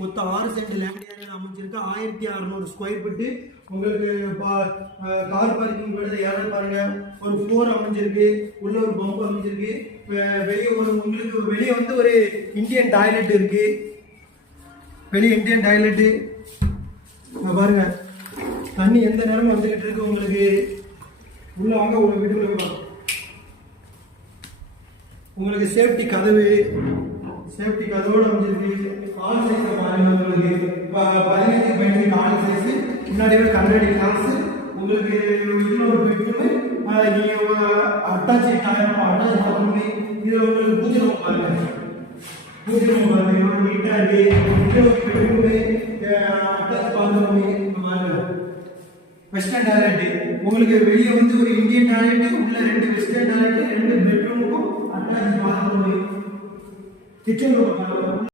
மொத்தம் 6 cent land area அமைஞ்சிருக்கு. 1600 square feet. உங்களுக்கு கார் பார்க்கிங் ஏதாவது பாருங்க. ஒரு 4 அமைஞ்சிருக்கு. உள்ள ஒரு பம்ப் அமைஞ்சிருக்கு. உங்களுக்கு வெளியே வந்து ஒரு இந்தியன் டாய்லெட் இருக்கு. வெளியே இந்தியன் டாய்லெட் பாருங்க. தண்ணி எந்த நேரமும் வந்துகிட்டு இருக்கு. உங்களுக்கு உள்ள வாங்க, உங்க வீட்டுக்குள்ள உங்களுக்கு சேஃப்டி கதவோட அமைஞ்சிருக்கு. கால் சைஸ் பாருங்க. உங்களுக்கு 15 கால் சைஸ். முன்னாடி கண்ணாடி கிளாஸ். உங்களுக்கு இன்னொரு பெட்ரூம். நீங்க அட்டாச் பாத்ரூம். இது உங்களுக்கு பூஜை ரூம் பாருங்க. பூஜை ரூம் பாருங்க எவ்வளவு நீட்டா இருக்கு. இன்னொரு பெட்ரூம், அட்டாச் பாத்ரூம் பாருங்க. Western toilet. உங்களுக்கு வெளியே வந்து ஒரு இந்தியன் டாய்லெட், உள்ள 2 வெஸ்டர்ன் டாய்லெட், 2 பெட்ரூமுக்கும் அட்டாச் பாத்ரூம். Kitchen room